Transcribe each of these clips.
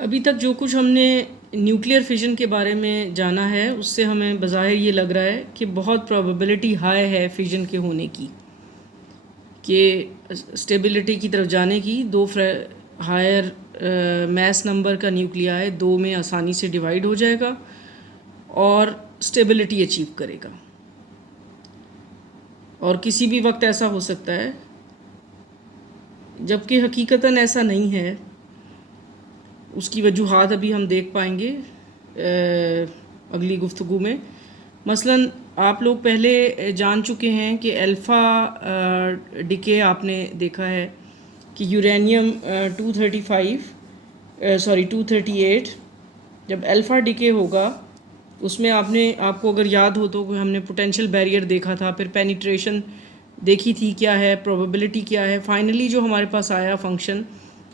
अभी तक जो कुछ हमने न्यूक्लियर फिजन के बारे में जाना है उससे हमें बज़ाहिर ये लग रहा है कि बहुत प्रोबेबिलिटी हाई है फिजन के होने की, कि स्टेबिलिटी की तरफ जाने की। दो हायर मैस नंबर का न्यूक्लियाई दो में आसानी से डिवाइड हो जाएगा और स्टेबिलिटी अचीव करेगा। और किसी भी वक्त ऐसा हो सकता है, जबकि हकीकतन ऐसा नहीं है। उसकी वजूहात अभी हम देख पाएंगे अगली गुफ्तगू में। मसलन आप लोग पहले जान चुके हैं कि अल्फ़ा डिके आपने देखा है कि यूरेनियम 238 जब अल्फ़ा डिके होगा उसमें आपको अगर याद हो तो हमने पोटेंशियल बैरियर देखा था, फिर पेनिट्रेशन देखी थी क्या है, प्रोबेबिलिटी क्या है। फाइनली जो हमारे पास आया function,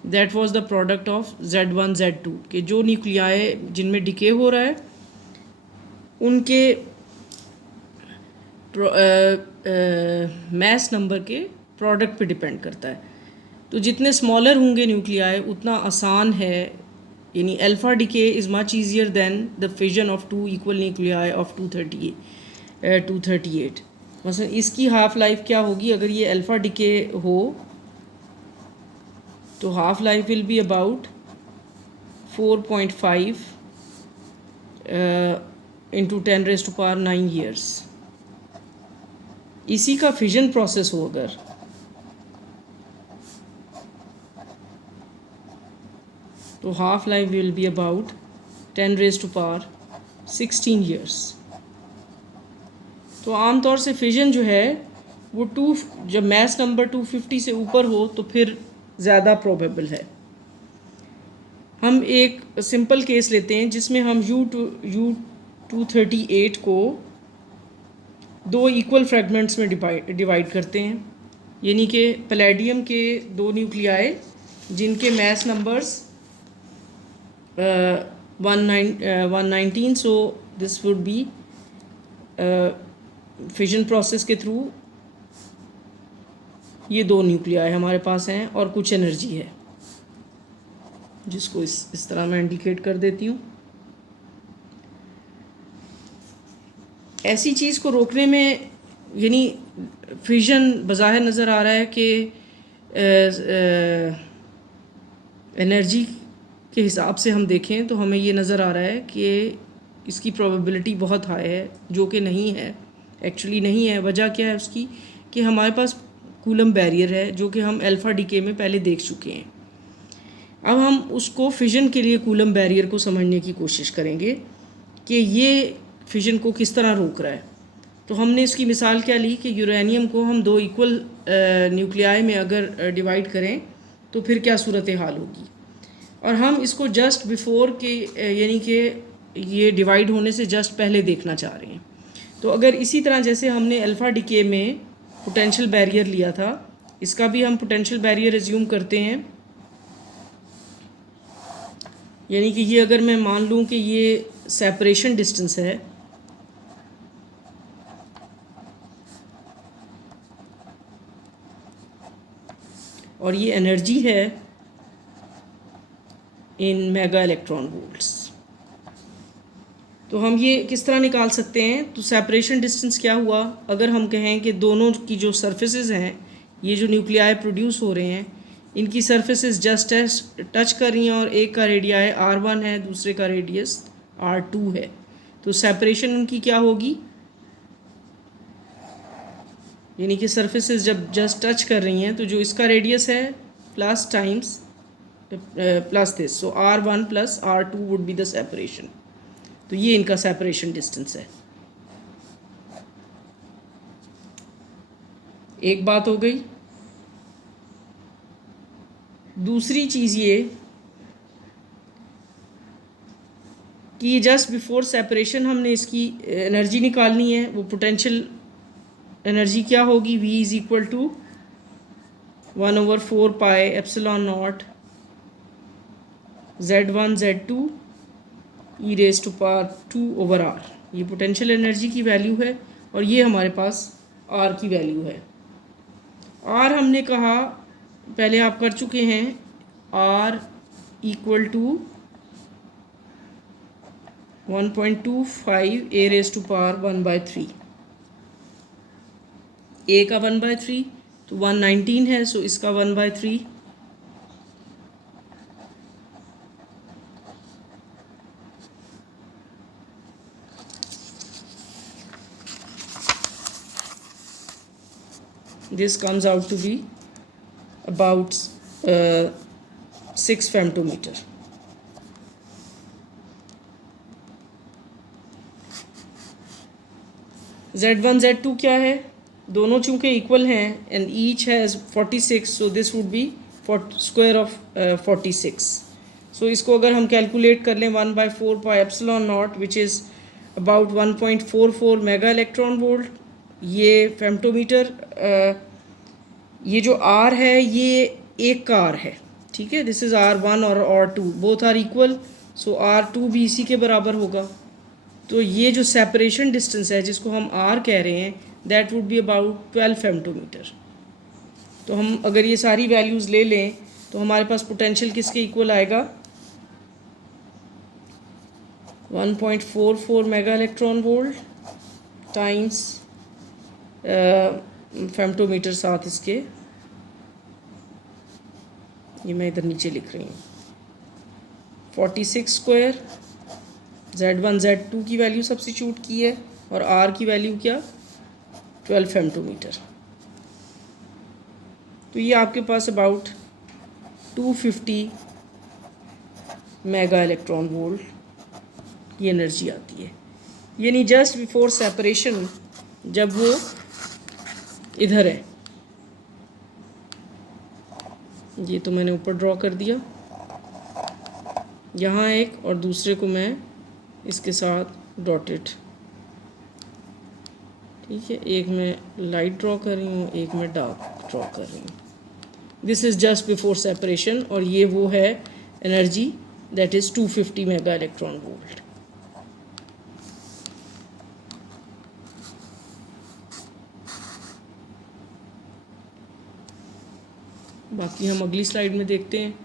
that was the product of Z1 Z2 के जो न्यूक्लियाई जिनमें डिके हो रहा है उनके मैस नंबर के प्रोडक्ट पे डिपेंड करता है। तो जितने स्मॉलर होंगे न्यूक्लियाई उतना आसान है, यानी alpha decay is much easier than the fission of two equal nuclei of 238। मसलन इसकी हाफ लाइफ क्या होगी अगर ये अल्फ़ा डिके हो, तो half life will be about 4.5 into 10⁻⁹ years. इसी का फिजन प्रोसेस हो अगर, तो half life will be about 10⁻16 years. तो आम तौर से फिजन जो है वो जब मैस नंबर 250 से ऊपर हो तो फिर ज़्यादा प्रोबेबल है। हम एक सिंपल केस लेते हैं जिसमें हम U238 को दो इक्वल फ्रैगमेंट्स में डिवाइड करते हैं, यानी कि पैलेडियम के दो न्यूक्लियाई जिनके mass numbers 119, so this would be fission process के थ्रू ये दो न्यूक्लियाई हमारे पास हैं और कुछ एनर्जी है जिसको इस तरह मैं इंडिकेट कर देती हूँ। ऐसी चीज़ को रोकने में, यानी फिजन बज़ाहिर नज़र आ रहा है कि एनर्जी के हिसाब से हम देखें तो हमें ये नज़र आ रहा है कि इसकी प्रोबेबिलिटी बहुत हाई है, जो कि नहीं है, एक्चुअली नहीं है। वजह क्या है उसकी कि हमारे पास कूलम बैरियर है जो कि हम अल्फ़ा डिके में पहले देख चुके हैं। अब हम उसको फिजन के लिए कूलम बैरियर को समझने की कोशिश करेंगे कि ये फिजन को किस तरह रोक रहा है। तो हमने इसकी मिसाल क्या ली कि यूरेनियम को हम दो इक्वल न्यूक्लियाई में अगर डिवाइड करें तो फिर क्या सूरत हाल होगी, और हम इसको जस्ट बिफोर के, यानी कि ये डिवाइड होने से जस्ट पहले देखना चाह रहे हैं। तो अगर इसी तरह जैसे हमने अल्फ़ा डिके में पोटेंशियल बैरियर लिया था, इसका भी हम पोटेंशियल बैरियर एज्यूम करते हैं। यानी कि ये अगर मैं मान लूँ कि ये सेपरेशन डिस्टेंस है, और ये एनर्जी है इन मेगा इलेक्ट्रॉन वोल्ट्स, तो हम ये किस तरह निकाल सकते हैं। तो सेपरेशन डिस्टेंस क्या हुआ अगर हम कहें कि दोनों की जो सरफेसेस हैं, ये जो न्यूक्लियाई प्रोड्यूस हो रहे हैं, इनकी सरफेसेस जस्ट टच कर रही हैं और एक का रेडियाई R1 है, दूसरे का रेडियस R2 है, तो सेपरेशन उनकी क्या होगी, यानी कि सरफेसेस जब जस्ट टच कर रही हैं तो जो इसका रेडियस है plus times plus this, so R1 plus R2 would be the separation. तो ये इनका सेपरेशन डिस्टेंस है। एक बात हो गई। दूसरी चीज़ ये कि जस्ट बिफोर सेपरेशन हमने इसकी एनर्जी निकालनी है। वो पोटेंशियल एनर्जी क्या होगी, V is equal to 1/4 pi epsilon naught Z1 Z2 e raise to power 2/r। ये पोटेंशियल एनर्जी की वैल्यू है और ये हमारे पास R की वैल्यू है। R हमने कहा पहले आप कर चुके हैं, R equal to 1.25 A raise to power 1/3। A का 1/3 तो 119 है, सो इसका 1/3। This comes out to be about 6 femtometer. Z1 Z2 क्या है? दोनों चूँकि इक्वल हैं and each has 46, so this would B square of 46। सो इसको अगर हम कैलकुलेट कर लें 1/4 pi epsilon not which is about 1.44 mega electron volt. ये फेम्टोमीटर, ये जो R है ये एक का R है, ठीक है। दिस इज़ R1 और R2, both are equal, so R2 भी इसी के बराबर होगा। तो ये जो सेपरेशन डिस्टेंस है जिसको हम R कह रहे हैं, दैट वुड बी अबाउट 12 फेम्टोमीटर। तो हम अगर ये सारी वैल्यूज़ ले लें तो हमारे पास पोटेंशियल किसके इक्वल आएगा? 1.44 मेगा इलेक्ट्रॉन वोल्ट टाइम्स फेम्टोमीटर साथ इसके, ये मैं इधर नीचे लिख रही हूँ, 46 स्क्वायर। Z1 Z2 की वैल्यू सब्स्टिट्यूट की है और R की वैल्यू क्या? 12 फेम्टोमीटर। तो ये आपके पास अबाउट 250 मेगा इलेक्ट्रॉन वोल्ट की एनर्जी आती है, यानी जस्ट बिफोर सेपरेशन जब वो इधर है। ये तो मैंने ऊपर ड्रॉ कर दिया, यहाँ एक और दूसरे को मैं इसके साथ डॉटेड, ठीक है। एक मैं लाइट ड्रॉ कर रही हूँ, एक मैं डार्क ड्रॉ कर रही हूँ। This is just before separation और ये वो है energy that is 250 mega electron volt. बाकी हम अगली स्लाइड में देखते हैं।